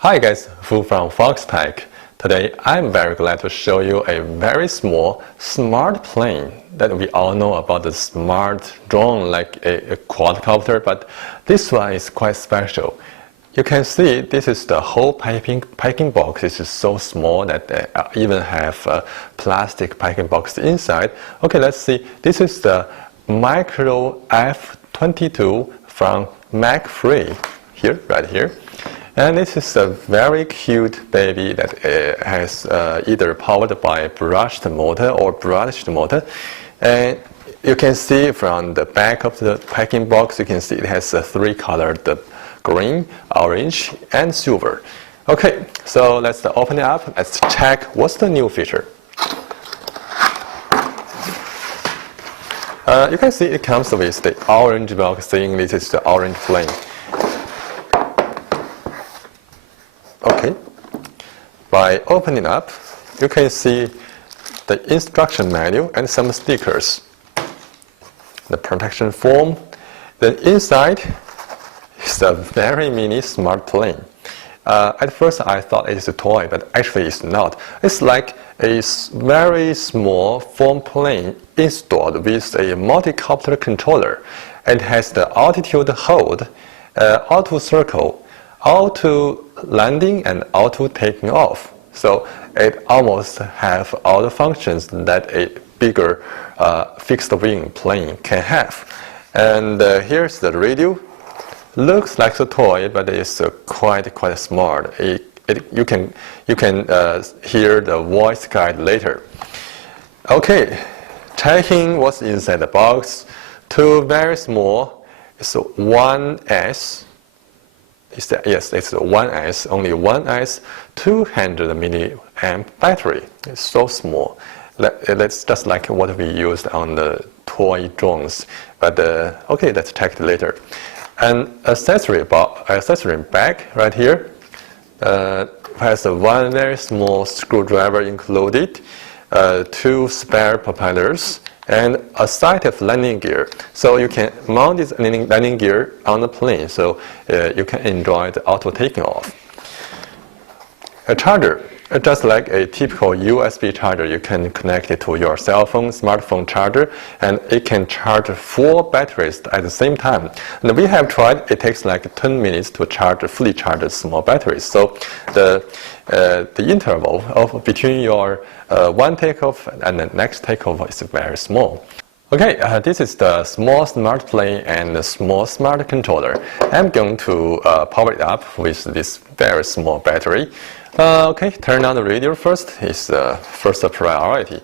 Hi guys, Fu from Foxtech. Today I'm very glad to show you a very small smart plane that we all know about the smart drone like a quadcopter, but this one is quite special. You can see this is the whole packing box. This is so small that they even have a plastic packing box inside. Okay, let's see. This is the Micro F22 from Macfree right here. And this is a very cute baby that has either powered by brushed motor or brushed motor. And you can see from the back of the packing box, you can see it has three colors, the green, orange, and silver. Okay, so let's open it up. Let's check what's the new feature. You can see it comes with the orange box saying this is the orange plane. Okay, by opening up, you can see the instruction manual and some stickers. The protection foam. Then inside is a very mini smart plane. At first I thought it's a toy, but actually it's not. It's like a very small foam plane installed with a multi-copter controller. It has the altitude hold, auto circle, auto landing, and auto taking off. So it almost have all the functions that a bigger fixed wing plane can have. And here's the radio. Looks like a toy, but it's quite smart. You can hear the voice guide later. Okay, checking what's inside the box. Two very small. It's 1S. Yes, it's 1S, only 1S, 200 milliamp battery. It's so small. That's just like what we used on the toy drones. But okay, let's check it later. An accessory bag right here has one very small screwdriver included, two spare propellers, and a set of landing gear. So you can mount this landing gear on the plane, so you can enjoy the auto taking off. A charger, just like a typical USB charger, you can connect it to your cell phone, smartphone charger, and it can charge 4 batteries at the same time. And we have tried, it takes like 10 minutes to fully charge small batteries. So the interval between your one takeoff and the next takeoff is very small. Okay, this is the small smart plane and the small smart controller. I'm going to power it up with this very small battery. Okay, turn on the radio first. It's the first priority.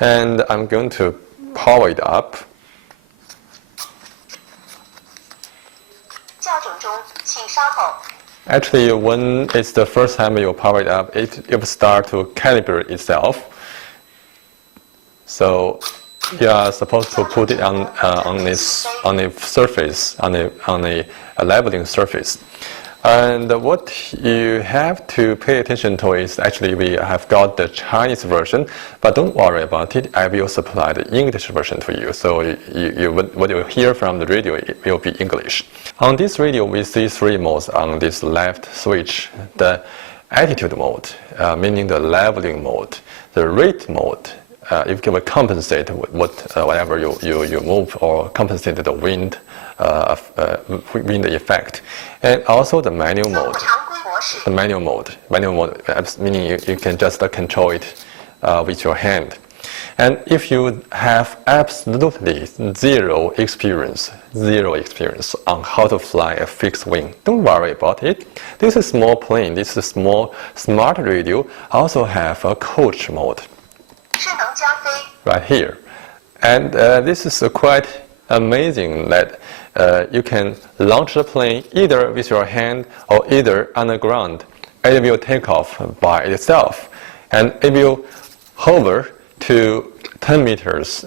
And I'm going to power it up. Actually, when it's the first time you power it up, it will start to calibrate itself. So you are supposed to put it on a surface, on a leveling surface. And what you have to pay attention to is actually we have got the Chinese version, but don't worry about it. I will supply the English version to you. So what you hear from the radio, it will be English. On this radio, we see 3 modes on this left switch. The attitude mode, meaning the leveling mode. The rate mode, it will compensate whatever you move or compensate the wind effect. And also the manual mode. The manual mode, meaning you can just control it with your hand. And if you have absolutely zero experience on how to fly a fixed wing, don't worry about it. This is a small plane, this is a small smart radio, also have a coach mode right here. And this is quite amazing that you can launch the plane either with your hand or either on the ground. It will take off by itself, and it will hover to 10 meters.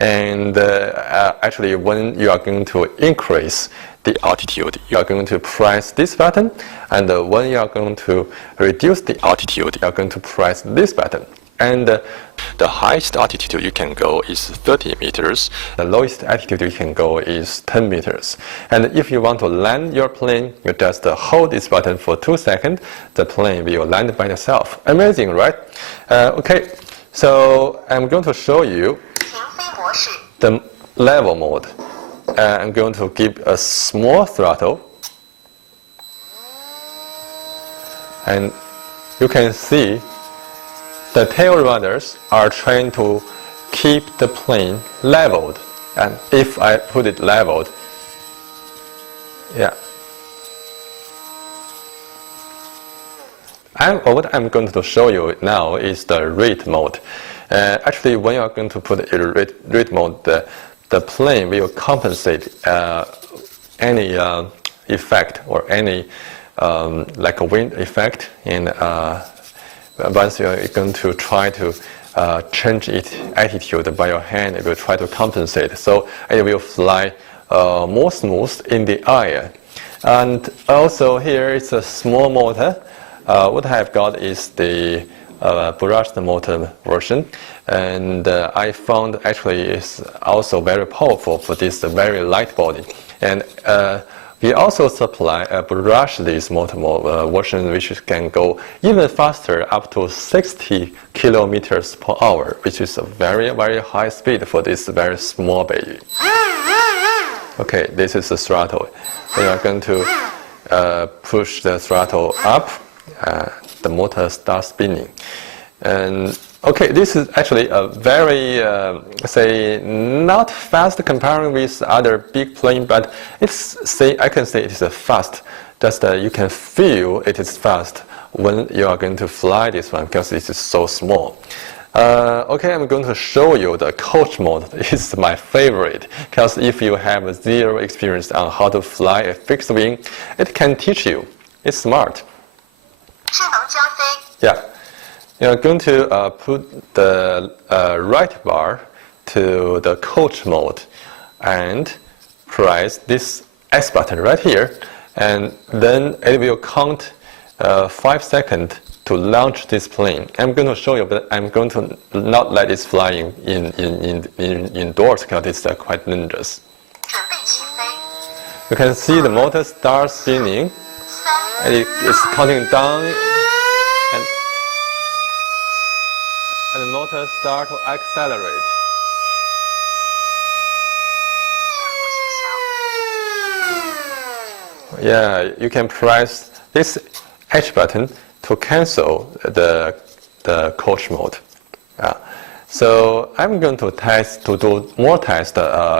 And actually, when you are going to increase the altitude, you are going to press this button, and when you are going to reduce the altitude, you are going to press this button. And the highest altitude you can go is 30 meters. The lowest altitude you can go is 10 meters. And if you want to land your plane, you just hold this button for 2 seconds. The plane will land by itself. Amazing, right? Okay, so I'm going to show you the level mode. I'm going to give a small throttle. And you can see the tail rudders are trying to keep the plane leveled. And if I put it leveled, yeah. What I'm going to show you now is the rate mode. Actually, when you are going to put a rate mode, the plane will compensate any effect or any like a wind effect. And once you're going to try to change its attitude by your hand, it will try to compensate. So it will fly more smooth in the air. And also here is a small motor. What I have got is the brushed motor version, and I found actually it's also very powerful for this very light body. And we also supply a brushless motor version which can go even faster, up to 60 kilometers per hour, which is a very, very high speed for this very small baby. Okay, this is the throttle. We are going to push the throttle up. The motor starts spinning. And okay, this is actually a very, say, not fast comparing with other big plane, but I can say it is fast. Just you can feel it is fast when you are going to fly this one because it is so small. Okay, I'm going to show you the coach mode. It's my favorite because if you have zero experience on how to fly a fixed wing, it can teach you. It's smart. Yeah. You're going to put the right bar to the coach mode and press this S button right here, and then it will count 5 seconds to launch this plane. I'm going to show you, but I'm going to not let it fly indoors because it's quite dangerous. You can see the motor starts spinning, and it's counting down. And the motor starts to accelerate. Yeah, you can press this H button to cancel the coach mode. So I'm going to do more tests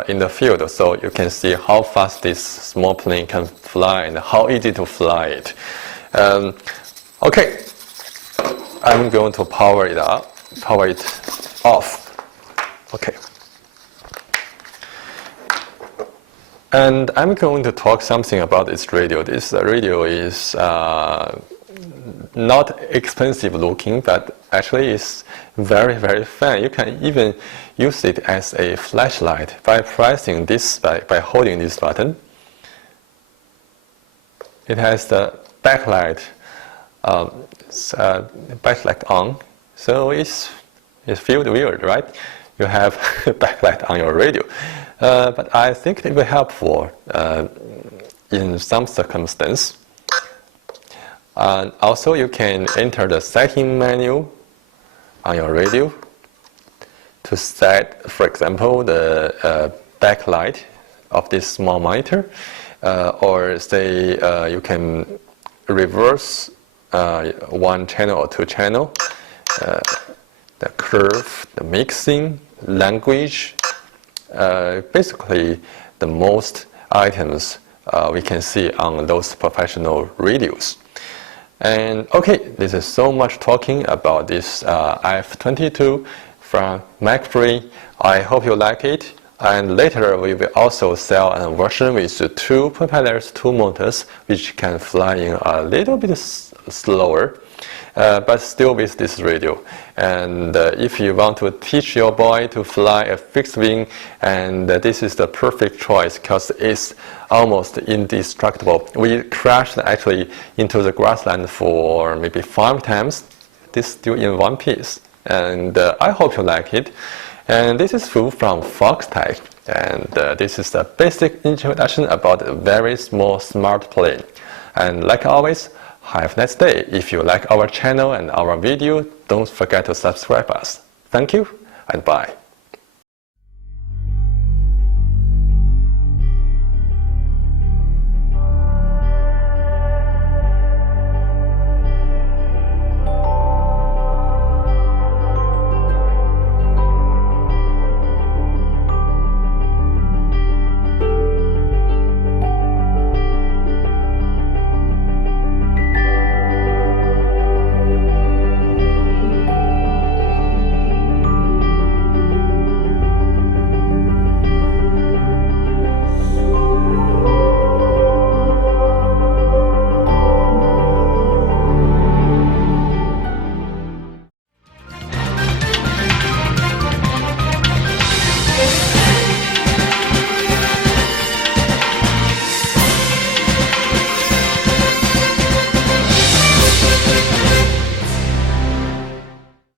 in the field, so you can see how fast this small plane can fly and how easy to fly it. Okay, I'm going to power it off. Okay. And I'm going to talk something about this radio. This radio is not expensive looking, but actually is very, very fun. You can even use it as a flashlight by pressing this, by holding this button. It has the backlight on, so it feels weird, right? You have backlight on your radio. But I think it will be helpful in some circumstance. And also you can enter the setting menu on your radio to set, for example, the backlight of this small monitor, or say you can reverse one channel or two channel, the curve, the mixing, language, basically the most items we can see on those professional radios. And okay, this is so much talking about this F22 from Macfree. I hope you like it. And later we will also sell a version with 2 propellers, 2 motors, which can fly in a little bit slower, but still with this radio. And if you want to teach your boy to fly a fixed wing, and this is the perfect choice because it's almost indestructible. We crashed actually into the grassland for maybe 5 times. This still in one piece. and I hope you like it. And this is Fu from Foxtech, and this is a basic introduction about a very small smart plane. And like always, have a nice day. If you like our channel and our video, don't forget to subscribe us. Thank you and bye.